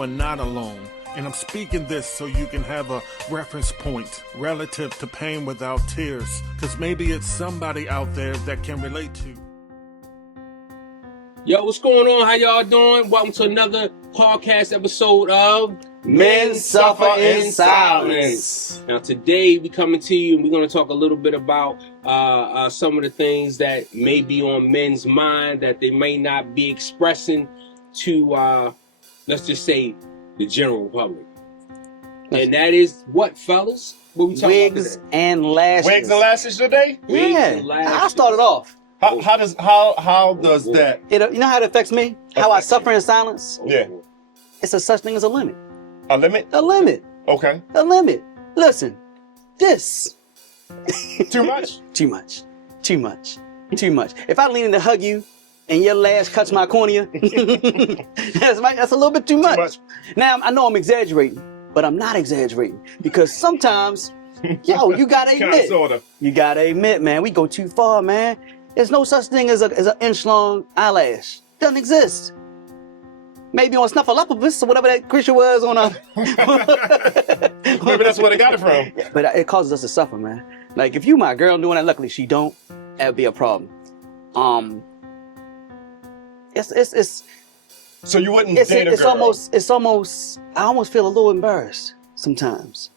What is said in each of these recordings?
are not alone. And I'm speaking this so you can have a reference point relative to pain without tears. Because maybe it's somebody out there that can relate to. Yo, what's going on? How y'all doing? Welcome to another podcast episode of Men Suffer in Silence. Now today we coming to you and we're going to talk a little bit about some of the things that may be on men's mind that they may not be expressing to, let's just say, the general public. And that is what, fellas? What we talking about Wigs and lashes. Wigs and lashes today? Wigs Yeah, and lashes. I'll start it off. How does that? You know how it affects me? How I Affects suffer in silence? Yeah. It's a such thing as a limit. A limit? A limit. Okay. A limit. Listen, this. Too much? Too much. Too much. Too much. If I lean in to hug you and your lash cuts my cornea, that's a little bit too much. Now, I know I'm exaggerating, but I'm not exaggerating because sometimes, yo, you gotta admit. Sorta. You gotta admit, man, we go too far, man. There's no such thing as an inch-long eyelash. Doesn't exist. Maybe on Snuffleupagus or whatever that creature was on a... Maybe that's where they got it from. But it causes us to suffer, man. Like, if you my girl doing that, luckily she don't, that'd be a problem. It's So you wouldn't date a girl? It's almost, I almost feel a little embarrassed sometimes.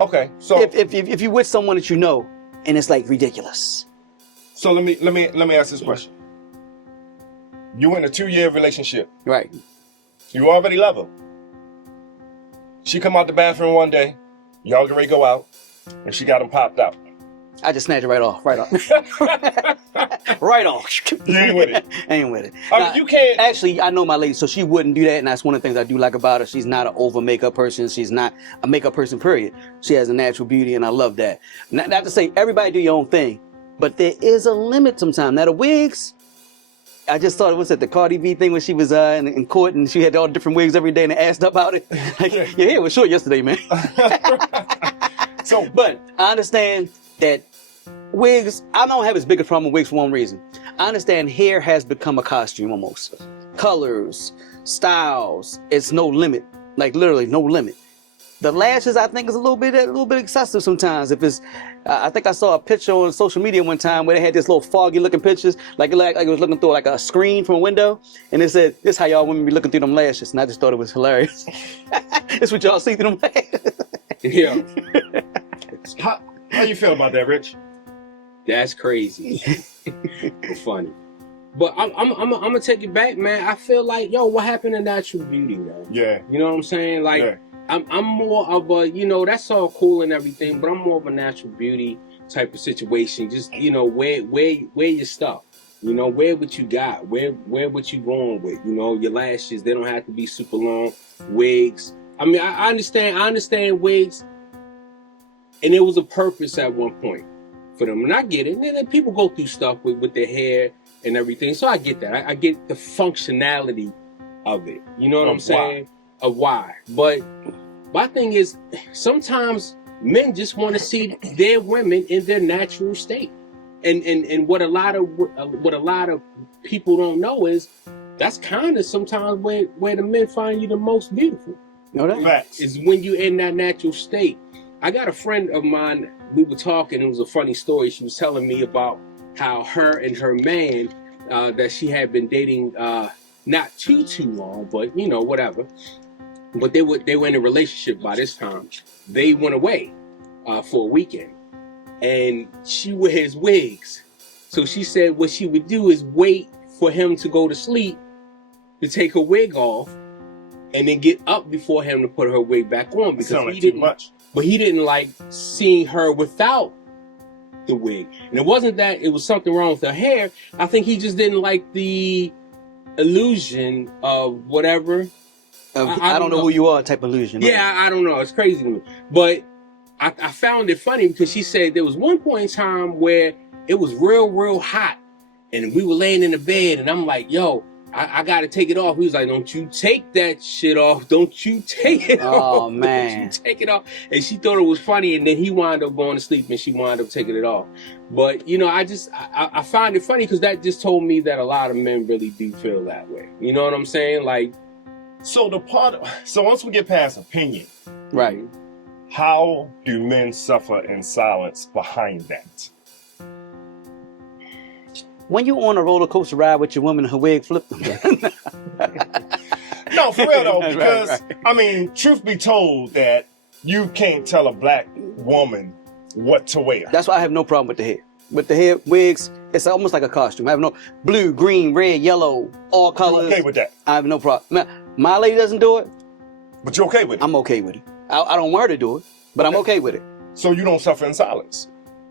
Okay, so If you with someone that you know, and it's like ridiculous. so let me ask this question. You in a 2-year relationship. Right. You already love her. She come out the bathroom one day, y'all get ready to go out, and she got them popped out. I just snatch it right off. Right off. Right off. You ain't with it. Ain't with it. I mean, Now, you can't. Actually, I know my lady, so she wouldn't do that, and that's one of the things I do like about her. She's not an over makeup person. She's not a makeup person, period. She has a natural beauty, and I love that. Not to say everybody do your own thing, but there is a limit sometimes. Now, the wigs, I just thought it was at the Cardi B thing when she was in court, and she had all different wigs every day, and they asked about it. Like, your hair was short yesterday, man. But I understand that wigs, I don't have as big a problem with wigs for one reason. I understand hair has become a costume almost. Colors, styles, it's no limit. Like literally no limit. The lashes, I think, is a little bit excessive sometimes. If it's, I think I saw a picture on social media one time where they had this little foggy looking pictures, like it was looking through like a screen from a window, and it said, "This how y'all women be looking through them lashes," and I just thought it was hilarious. It's what y'all see through them lashes. Yeah. How you feel about that, Rich? That's crazy. But funny. But I'm gonna take it back, man. I feel like, yo, what happened to natural beauty, man? Yeah. You know what I'm saying? Like, Yeah. I'm more of a, that's all cool and everything, but I'm more of a natural beauty type of situation. Just, wear your stuff. Wear what you got. Wear what you going with. Your lashes, they don't have to be super long. Wigs. I mean, I understand wigs, and it was a purpose at one point for them, and I get it. And then people go through stuff with their hair and everything, so I get that. I get the functionality of it. You know what I'm saying? Of why. But my thing is, sometimes men just want to see their women in their natural state, and what a lot of people don't know is that's kind of sometimes where the men find you the most beautiful. Know that? Facts. Is when you're in that natural state. I got a friend of mine, we were talking, it was a funny story. She was telling me about how her and her man that she had been dating not too long, but whatever. But they were in a relationship by this time. They went away for a weekend, and she wears wigs. So she said what she would do is wait for him to go to sleep to take her wig off, and then get up before him to put her wig back on because he didn't. But he didn't like seeing her without the wig. And it wasn't that it was something wrong with her hair. I think he just didn't like the illusion of whatever. I don't know who you are type illusion. Yeah, I don't know. It's crazy to me. But I found it funny because she said there was one point in time where it was real hot. And we were laying in the bed and I'm like, yo, I got to take it off. He was like, don't you take that shit off. Don't you take it off. Oh, man. Don't you take it off. And she thought it was funny. And then he wound up going to sleep and she wound up taking it off. But, I find it funny because that just told me that a lot of men really do feel that way. You know what I'm saying? Like, So once we get past opinion, Right. how do men suffer in silence behind that? When you on a roller coaster ride with your woman, her wig flipped. No, for real though, because Right. I mean, truth be told, that you can't tell a black woman what to wear. That's why I have no problem with the hair. With the hair wigs, it's almost like a costume. I have no blue, green, red, yellow, all colors. You're okay with that? I have no problem. My lady doesn't do it. But you're okay with it? I'm okay with it. I don't want her to do it, but I'm okay with it. So you don't suffer in silence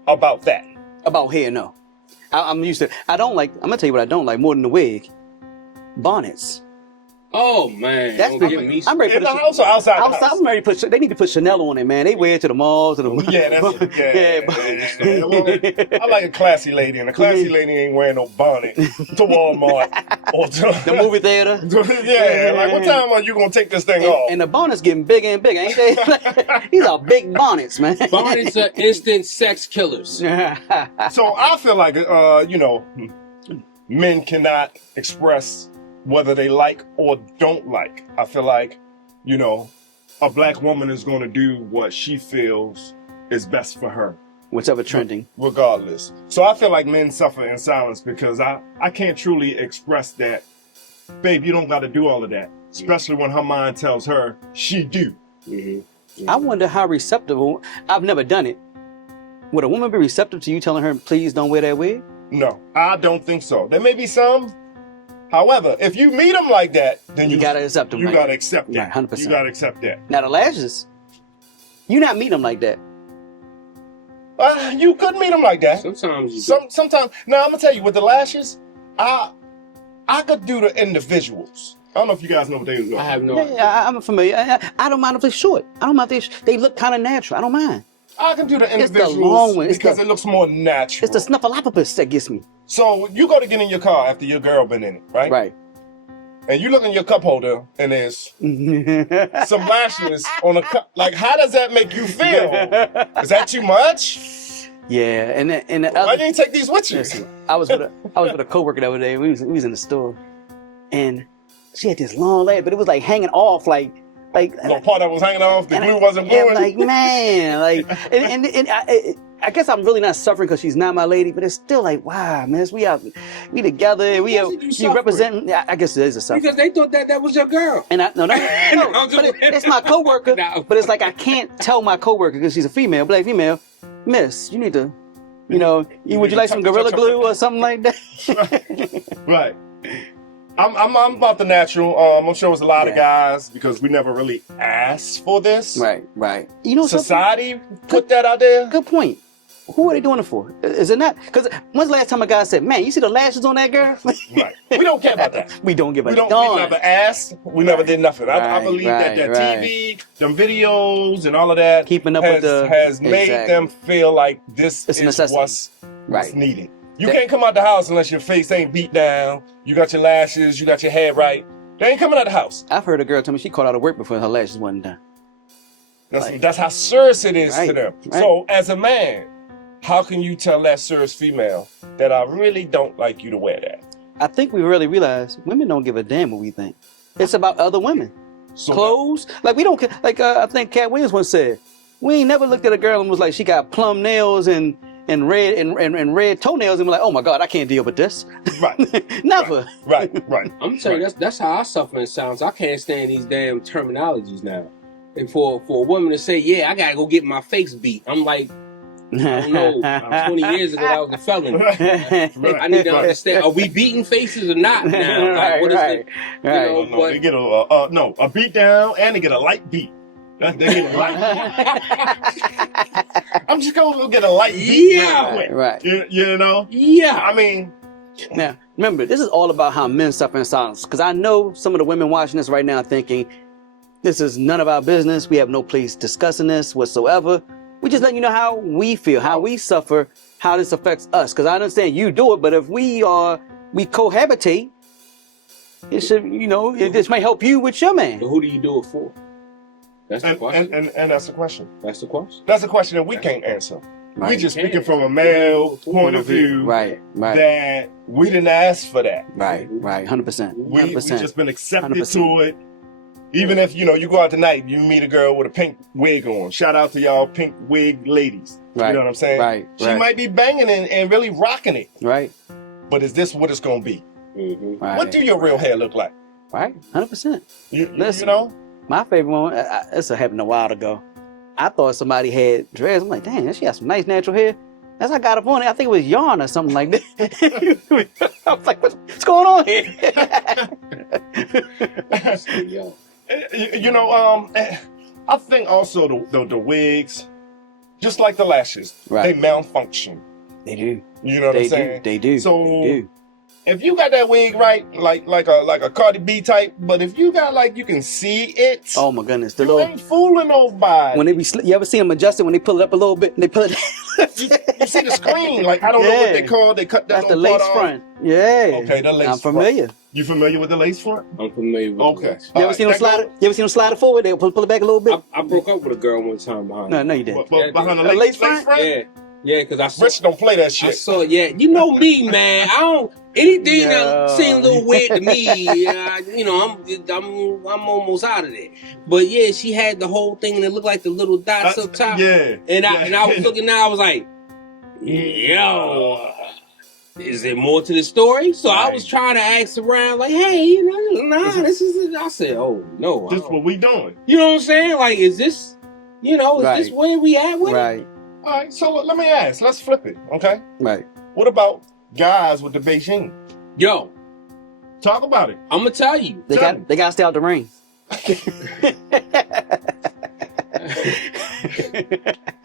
about that? About hair, no. I'm used to. I'm gonna tell you what I don't like more than the wig. Bonnets. Oh man, That's don't big. get me I'm ready In to the put house or outside the house? I'm ready to put. They need to put Chanel on it, man. They wear it to the malls, to the. Yeah, that's it. Yeah. Well, I like a classy lady, and a classy lady ain't wearing no bonnet to Walmart or to the movie theater. Yeah, like what time are you gonna take this thing off? And the bonnets getting bigger and bigger, ain't they? These are big bonnets, man. Bonnets are instant sex killers. So I feel like men cannot express whether they like or don't like. I feel like, a black woman is going to do what she feels is best for her. Whatever trending. Regardless. So I feel like men suffer in silence because I can't truly express that, babe, you don't got to do all of that. Especially when her mind tells her she do. Mm-hmm. I wonder how receptive, I've never done it. Would a woman be receptive to you telling her, please don't wear that wig? No, I don't think so. There may be some. However, if you meet them like that, then You gotta accept them. You right? gotta accept that. Right, 100%. You gotta accept that. Now the lashes, you're not meeting them like that. You could meet them like that. Sometimes you Sometimes. Now I'm gonna tell you, with the lashes, I could do the individuals. I don't know if you guys know what they do. I have no idea. Yeah, I'm familiar. I don't mind if they're short. I don't mind if they look kind of natural. I don't mind. I can do the the individuals long one. because it looks more natural. It's the snuffleupagus that gets me. So you go to get in your car after your girl been in it, right? Right. And you look in your cup holder and there's some lashes on the cup. Like, how does that make you feel? Is that too much? Yeah, and the Why other. didn't you take these with you? Listen, I was with a coworker the other day. We was in the store, and she had this long leg, but it was like hanging off, like The part that was hanging off, the and glue wasn't I'm gluing. like, man, and I guess I'm really not suffering because she's not my lady, but it's still like, wow, man, we together, and you represent. I guess it is a suffering. Because they thought that was your girl. And no, I'm but just- it's my coworker. No. But it's like I can't tell my coworker because she's a female, black female, miss, you need to, would you like some Gorilla Glue or something like that? Right. I'm about the natural. I'm sure it's a lot of guys because we never really asked for this. Right. You know, Society put that out there. good point. Who are they doing it for? Is it not? Because when's the last time a guy said, man, you see the lashes on that girl? Right. We don't care about that. We don't give a We darn. never asked. We never did nothing. I believe that TV, them videos, and all of that Keeping up has, with has made them feel like this It's a is necessity. what's needed. You can't come out the house unless your face ain't beat down. You got your lashes. You got your hair right. They ain't coming out the house. I've heard a girl tell me she called out of work before her lashes wasn't done. That's how serious it is to Right, them. right. So as a man, how can you tell that serious female that I really don't like you to wear that? I think we really realize women don't give a damn what we think. It's about other women. So Clothes, like we don't care. Like I think Cat Williams once said, we ain't never looked at a girl and was like, she got plum nails and red toenails and we're like, oh my God, I can't deal with this. Right. Never. Right. I'm telling you, that's how I suffer in silence. I can't stand these damn terminologies now. And for a woman to say, yeah, I gotta go get my face beat. I'm like, I don't know. 20 years ago, I was a felon. I need to understand, are we beating faces or not now? Like, what is it? No, they get a beat down and they get a light beat. They get a light. I'm just gonna go get a light beat. Yeah. Real quick. Right. You know? Yeah. I mean, Now, remember, this is all about how men suffer in silence. Because I know some of the women watching this right now thinking, this is none of our business. We have no place discussing this whatsoever. We just letting you know how we feel, how we suffer, how this affects us. Because I understand you do it, but if we cohabitate, it should, this might help you with your man. But who do you do it for? That's the question. and that's the question. That's the question. That's a question that we can't answer. Right. We just speaking from a male point of view. Right. That we didn't ask for that. Right. 100%. We 100%. just been accepted 100%. to it. Even if, you go out tonight, you meet a girl with a pink wig on. Shout out to y'all pink wig ladies. Right. You know what I'm saying? Right. She might be banging and really rocking it. Right. But is this what it's going to be? Mm-hmm. Right. What do your real hair look like? Right. 100%. You know? My favorite one, this happened a while ago. I thought somebody had dreads. I'm like, dang, she got some nice natural hair. As I got up on it, I think it was yarn or something like that. I was like, what's going on here? I think also the wigs, just like the lashes, Right. they malfunction. They do. You know what I'm saying? They do. So they do. if you got that wig right, like a Cardi B type, but if you got you can see it, Oh my goodness, the you little ain't fooling nobody. when they be you ever see them adjust it when they pull it up a little bit and they pull it. you see the screen, I don't know what they call. They cut that That's the little lace part front. Yeah. Okay, the lace I'm familiar. front. You familiar with the lace front? I'm familiar with Okay. that. You ever seen them slide it? You ever seen them slide it forward? They pull it back a little bit. I broke up with a girl one time behind. No, you didn't. Yeah, behind the A lace lace front? Yeah, because I saw. Rich don't play that I shit. saw. Yeah, you know me, man. I don't anything that seems a little weird to me. I'm almost out of there. But yeah, she had the whole thing and it looked like the little dots up top. Yeah. And I was looking now. I was like, yo. Is there more to the story? So I was trying to ask around, like, hey, this is it. I said, oh, no. This is what we doing. You know what I'm saying? Like, is this, is this where we at with it? Right. All right, so let me ask. Let's flip it, okay? Right. What about guys with the Beijing? Yo. Talk about it. I'm going to tell you. They got to stay out the rain.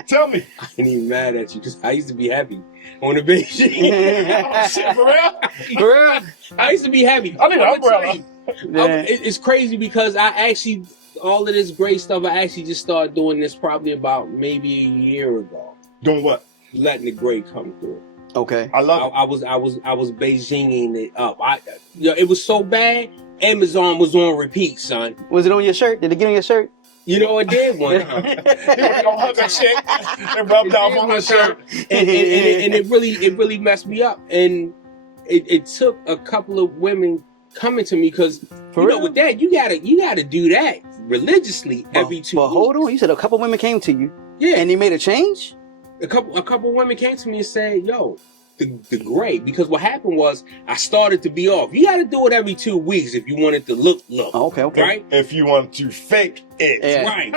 Tell me. I ain't even mad at you because I used to be happy on the Beijing. Oh, shit, for real? For real? I used to be happy. I need an umbrella. It's crazy because I actually, all of this great stuff, I actually just started doing this probably about maybe a year ago. Doing what? Letting the gray come through. Okay. I love it. I was Beijinging it up. It was so bad. Amazon was on repeat, son. Was it on your shirt? Did it get on your shirt? You know, it did one time. He was gonna hug that shit and rubbed off on her shirt. And it really messed me up. And it took a couple of women coming to me because with that you gotta do that religiously every 2 weeks. But hold on, you said a couple women came to you. Yeah. And they made a change? A couple women came to me and said, yo, the gray, because what happened was I started to be off. You got to do it every 2 weeks if you want it to look. Oh, okay. Right? If you want to fake it. Yeah. Right.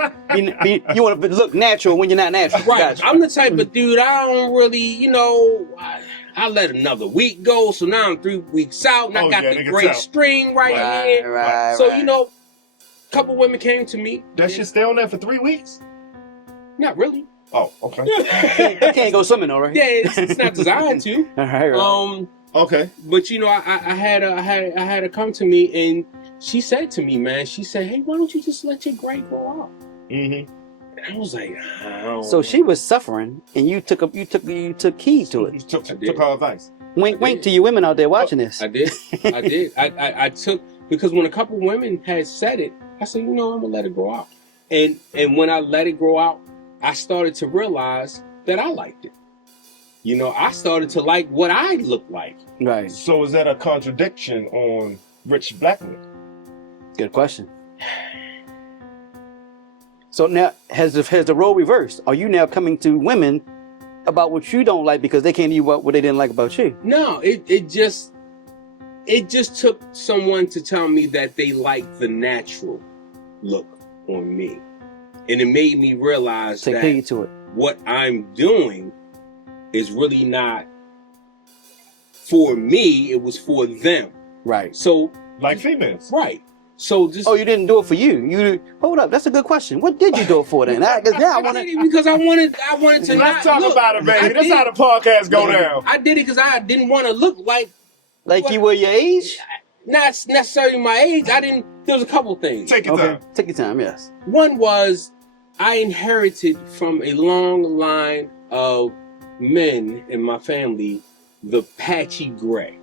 You want to look natural when you're not natural. Right. Gotcha. I'm the type of dude, I don't really, I let another week go, so now I'm 3 weeks out, and I got the gray string right here. Right, so, a couple women came to me. That shit stay on there for 3 weeks? Not really. Oh, okay. You can't go swimming, all right? Yeah, it's not designed to. All right. Okay. But I had her come to me, and she said to me, man, she said, hey, why don't you just let your gray grow out? Mm-hmm. And I was like, oh. So she was suffering, and you took heed to it. You took her advice. Wink to you women out there watching this. I did. I took, because when a couple women had said it, I said, I'm gonna let it grow out. And when I let it grow out, I started to realize that I liked it. I started to like what I looked like. Right. So is that a contradiction on Rich Blackman? Good question. So now, has the role reversed? Are you now coming to women about what you don't like because they came to you about what they didn't like about you? No, it just took someone to tell me that they liked the natural look on me. And it made me realize Take heed to it. What I'm doing is really not for me, it was for them. Right. So like females. Right. So just you didn't do it for you. Hold up, that's a good question. What did you do it for then? I did it because I wanted to. Let's talk about it, baby. That's how the podcast go down. I did it because I didn't want to look like you were your age. Not necessarily my age. There was a couple things. Take your time. Take your time. Yes. One was I inherited from a long line of men in my family the patchy gray.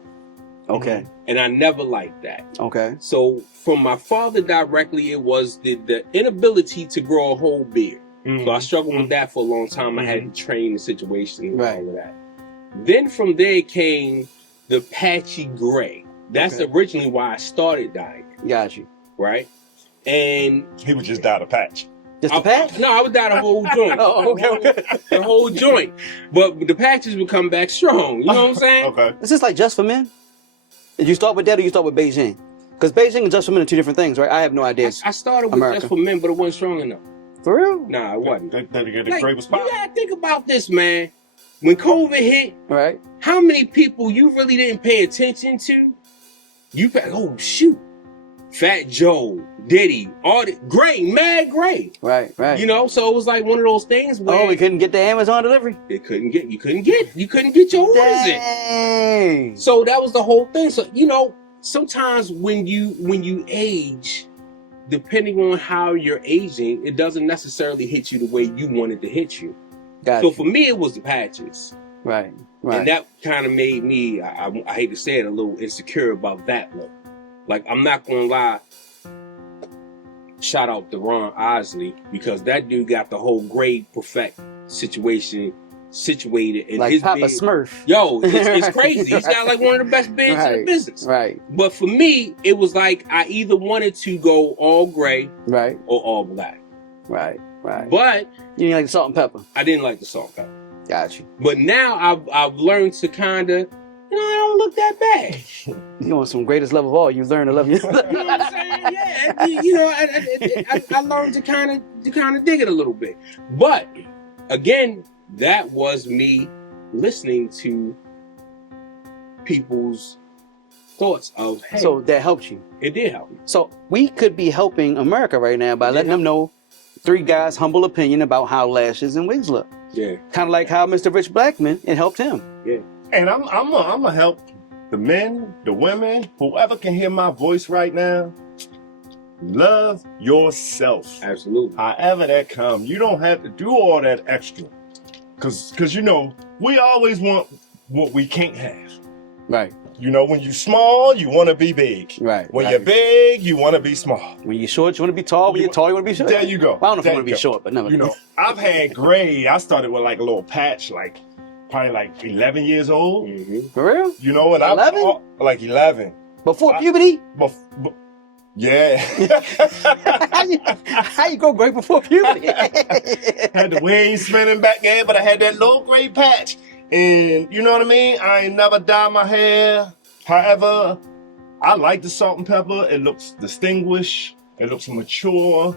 Okay. And I never liked that. Okay. So from my father directly, it was the inability to grow a whole beard. Mm-hmm. So I struggled with that for a long time. Mm-hmm. I had to train the situation and all of that. Then from there came the patchy gray. That's originally why I started dyeing. Got you. Right? and He would just dye the patch. Just the patch? No, I would dye the whole joint. Oh, okay. The whole joint. But the patches would come back strong. You know what I'm saying? Okay. Is this like Just for Men? Did you start with that or you start with Beijing? Because Beijing and Just for Men are two different things, right? I have no idea. I started with America. Just for Men, but it wasn't strong enough. For real? Nah, it wasn't. The great was pop. You gotta think about this, man. When COVID hit, Right. how many people you really didn't pay attention to? Oh shoot, Fat Joe, Diddy, all the mad Gray. Right. You know, so it was like one of those things where We couldn't get the Amazon delivery? you couldn't get your orders in. Dang. So that was the whole thing. So, you know, sometimes when you age, depending on how you're aging, it doesn't necessarily hit you the way you want it to hit you. Gotcha. So for me, it was the patches. Right. And that kind of made me, I hate to say it, a little insecure about that look. Like, I'm not going to lie, shout out to Ron Osley, because that dude got the whole grade perfect situation situated. And like his Papa beard, Smurf. Yo, it's crazy. He's got like one of the best beards in the business. Right. But for me, it was like I either wanted to go all gray Right. or all black. Right. But you didn't like the salt and pepper? I didn't like the salt and pepper. Got you. But now I've learned to kind of, I don't look that bad. You want some greatest love of all? You learn to love you. You know what I'm saying? Yeah. You know, I learned to kind of dig it a little bit. But again, that was me listening to people's thoughts of, hey. So that helped you. It did help me. So we could be helping America right now by letting them know 3 guys' humble opinion about how lashes and wigs look. Yeah. Kind of like how Mr. Rich Blackman, it helped him. Yeah. And I'm gonna help the men, the women, whoever can hear my voice right now. Love yourself. Absolutely. However that come, you don't have to do all that extra. Cause you know, we always want what we can't have. Right. You know, when you're small, you want to be big. Right. When you're big, you want to be small. When you're short, you want to be tall. When you're tall, you want to be short. There you go. Well, I don't know if you want to be short, but never. You know, I've had gray. I started with like a little patch, like probably like 11 years old. Mm-hmm. For real? You know, and 11? like 11. Before puberty? Yeah. How you go gray before puberty? Had the wings spinning back there, but I had that little gray patch. And you know what I mean? I ain't never dyed my hair. However, I like the salt and pepper. It looks distinguished. It looks mature.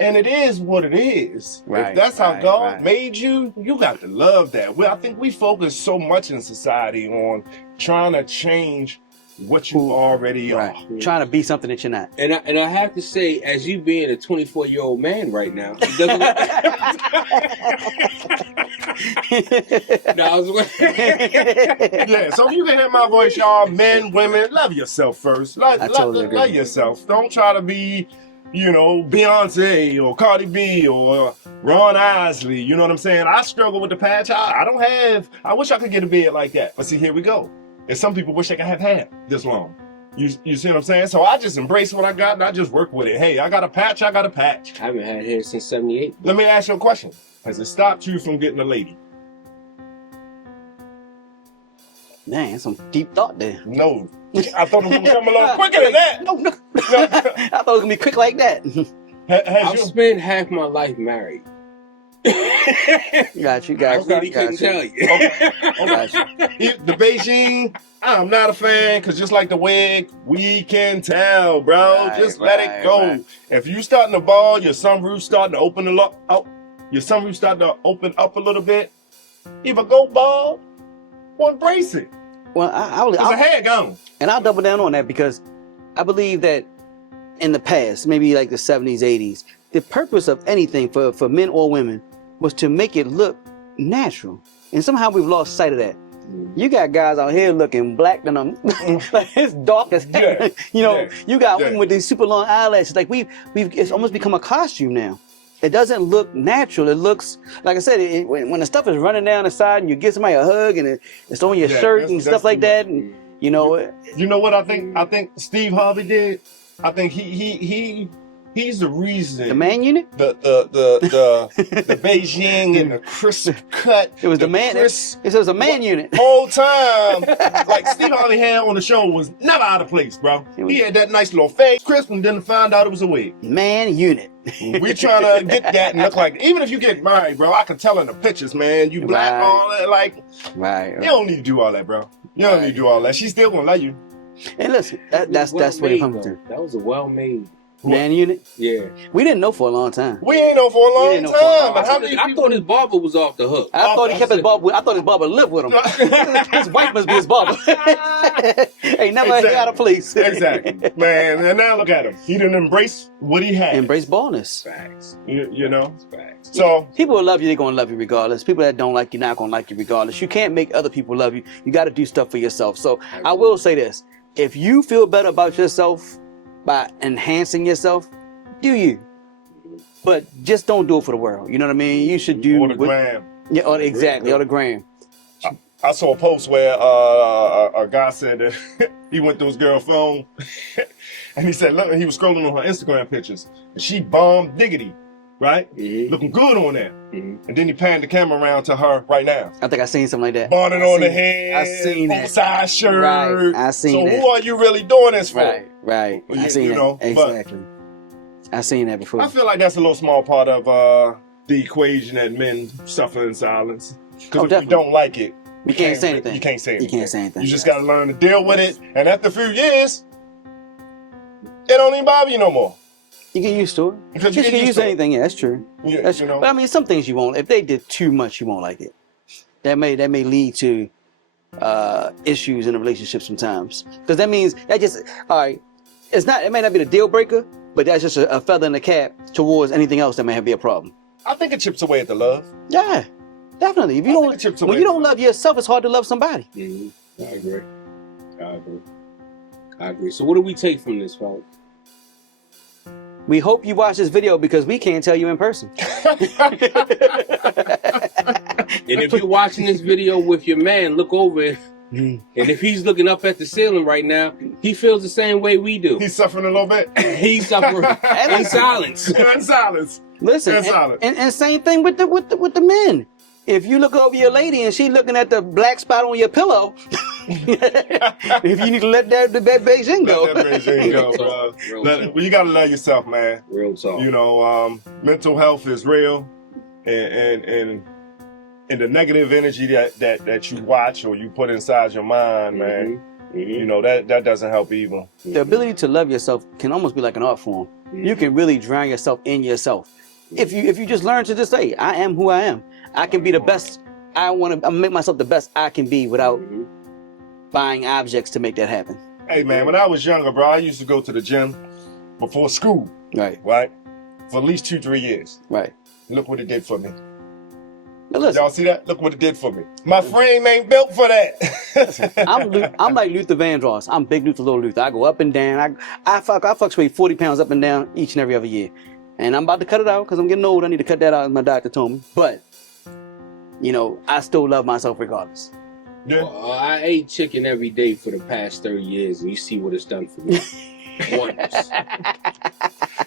And it is what it is. Right, if that's how God right. made you, you got to love that. Well, I think we focus so much in society on trying to change what you already are. Right. Trying to be something that you're not. And I have to say, as you being a 24-year-old man right now, it doesn't look... Yeah, so you can hear my voice, y'all, men, women, love yourself first. Love yourself. Don't try to be, you know, Beyonce or Cardi B or Ron Osley. You know what I'm saying? I struggle with the patch. I wish I could get a beard like that. But see, here we go. And some people wish they could have hair this long. You see what I'm saying? So I just embrace what I got and I just work with it. Hey, I got a patch, I got a patch. I haven't had hair since 78. Let me ask you a question. Has it stopped you from getting a lady? Man, some deep thought there. No. I thought it was going to come a little quicker than that. No. I thought it was going to be quick like that. I've spent half my life married. Got you. I really couldn't tell you. Got you. The Beijing, I'm not a fan, because just like the wig, we can tell, bro. Just let it go. Right. If you starting to ball, your sunroof starting to open up a little bit, either go bald or embrace it. Well, I'll hair gone. And I'll double down on that because I believe that in the past, maybe like the 70s, 80s, the purpose of anything for men or women was to make it look natural. And somehow we've lost sight of that. You got guys out here looking black than them. It's dark as hell. You got women with these super long eyelashes. Like it's almost become a costume now. It doesn't look natural. It looks, like I said, when the stuff is running down the side and you give somebody a hug and it's on your shirt and stuff like that. And, you know what I think Steve Harvey did? I think he He's the reason. The Man Unit? The Beijing and the crisp cut. It was the man. It was a Man Unit. Whole time, like Steve Harvey had on the show was never out of place, bro. He had that nice little face, crisp, and then find out it was a wig. Man Unit. We trying to get that and look like. Even if you get married, bro, I can tell in the pictures, man. You black, all that, like. Right. You don't need to do all that, bro. You don't need to do all that. She's still gonna love you. And listen, that's where it comes to. That was a well-made Man Unit. Yeah. We didn't know for a long time. We ain't know for a long time. But how many I thought his barber was off the hook. I thought he kept his barber. I thought his barber lived with him. His wife must be his barber. Ain't never out of place. Exactly, man. And now look at him. He didn't embrace what he had. Embrace baldness. Facts. You know. Facts. So people will love you. They're gonna love you regardless. People that don't like you, not gonna like you regardless. You can't make other people love you. You got to do stuff for yourself. So I will say this: if you feel better about yourself by enhancing yourself, do you? But just don't do it for the world. You know what I mean? You should do or the gram. Yeah, exactly, or the gram. I saw a post where a guy said that he went through his girl's phone and he said, look, he was scrolling on her Instagram pictures and she bombed diggity, right? Mm-hmm. Looking good on that. Mm-hmm. And then he panned the camera around to her right now. I think I seen something like that. Bonnet on the head. I seen that. Full-size shirt. Right. I seen that. So that. who are you really doing this for? Right. I seen that. Exactly. I seen that before. I feel like that's a little small part of the equation that men suffer in silence. Because if you don't like it, you can't say anything. You can't say anything. You can't say anything. You just got to learn to deal with it. And after a few years, it don't even bother you no more. You get used to it. Because you can use anything. Yeah, that's true. Yeah, that's true. But I mean, some things you won't. If they did too much, you won't like it. That may lead to issues in a relationship sometimes. Because that means that just all right. It may not be the deal breaker, but that's just a feather in the cap towards anything else that may be a problem. I think it chips away at the love. Yeah, definitely. If you when you don't love yourself, it's hard to love somebody. Mm-hmm. I agree. So what do we take from this, folks? We hope you watch this video because we can't tell you in person. And if you're watching this video with your man, look over it. And if he's looking up at the ceiling right now, he feels the same way we do. He's suffering a little bit. He's suffering in silence. In silence. Listen, and same thing with the men. If you look over your lady and she looking at the black spot on your pillow, if you need to let that Beijing go. Let that Beijing go, bro. You gotta love yourself, man. Real talk. You know, mental health is real, and the negative energy that you watch or you put inside your mind, man, you know, that doesn't help either. The ability to love yourself can almost be like an art form. You can really drown yourself in yourself. If you just learn to just say, I am who I am. I can be the best. I want to make myself the best I can be without buying objects to make that happen. Hey, man, when I was younger, bro, I used to go to the gym before school. Right? For at least 2-3 years. Right. Look what it did for me. Now listen, y'all see that? Look what it did for me. My frame ain't built for that. I'm like Luther Vandross. I'm big Luther, little Luther. I go up and down. I fluctuate 40 pounds up and down each and every other year. And I'm about to cut it out because I'm getting old. I need to cut that out, as my doctor told me. But, you know, I still love myself regardless. Yeah. Well, I ate chicken every day for the past 30 years, and you see what it's done for me. Wonders.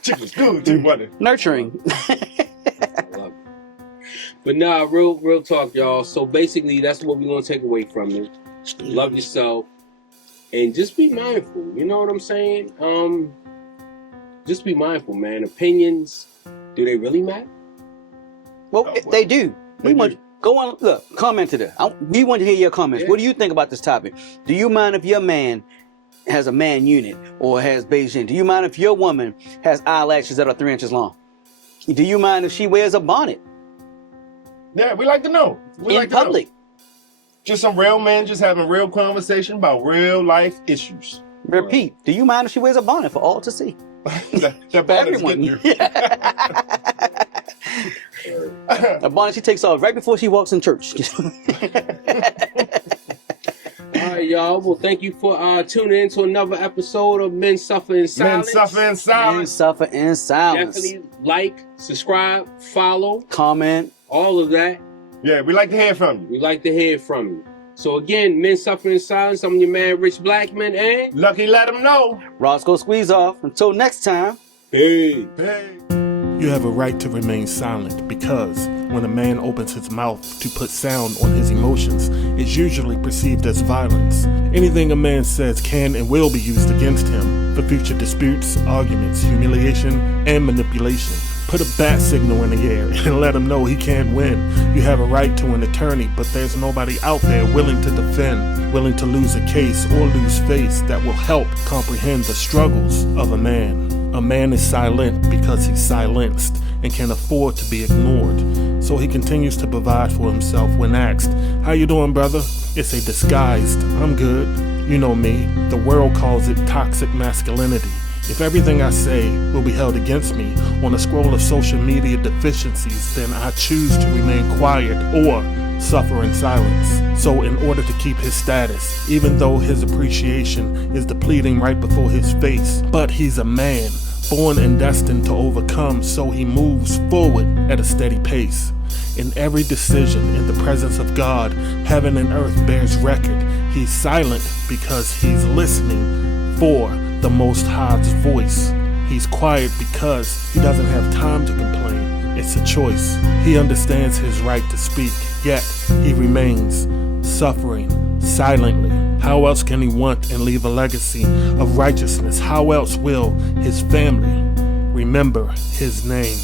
Chicken's good, too, wasn't it? Nurturing. But nah, real talk, y'all. So basically, that's what we're gonna take away from it. Love yourself, and just be mindful. You know what I'm saying? Just be mindful, man. Opinions, do they really matter? Well, they do. Go on, look, comment to this. We want to hear your comments. Yeah. What do you think about this topic? Do you mind if your man has a man unit or has Beijing? Do you mind if your woman has eyelashes that are 3 inches long? Do you mind if she wears a bonnet? Yeah, we like to know. In public. Just some real men just having real conversation about real life issues. Repeat, do you mind if she wears a bonnet for all to see? that bonnet's getting you. A bonnet she takes off right before she walks in church. All right, y'all. Well, thank you for tuning in to another episode of Men Suffer in Silence. Men Suffer in Silence. Men Suffer in Silence. Definitely like, subscribe, follow, comment, all of that. Yeah, we like to hear from you. We like to hear from you. So again, Men Suffer in Silence. I'm your man, Rich Blackman, and Lucky let them know. Rawsko Squeezoff. Until next time. Hey. You have a right to remain silent because when a man opens his mouth to put sound on his emotions, it's usually perceived as violence. Anything a man says can and will be used against him for future disputes, arguments, humiliation, and manipulation. Put a bat signal in the air and let him know he can't win. You have a right to an attorney, but there's nobody out there willing to defend, willing to lose a case or lose face that will help comprehend the struggles of a man. A man is silent because he's silenced and can afford to be ignored. So he continues to provide for himself when asked, "How you doing, brother?" It's a disguised, "I'm good." You know me. The world calls it toxic masculinity. If everything I say will be held against me on a scroll of social media deficiencies, then I choose to remain quiet or suffer in silence. So in order to keep his status, even though his appreciation is depleting right before his face, but he's a man, born and destined to overcome, so he moves forward at a steady pace. In every decision, in the presence of God, heaven and earth bears record. He's silent because he's listening for the Most High's voice. He's quiet because he doesn't have time to complain. It's a choice. He understands his right to speak, yet he remains suffering silently. How else can he want and leave a legacy of righteousness? How else will his family remember his name?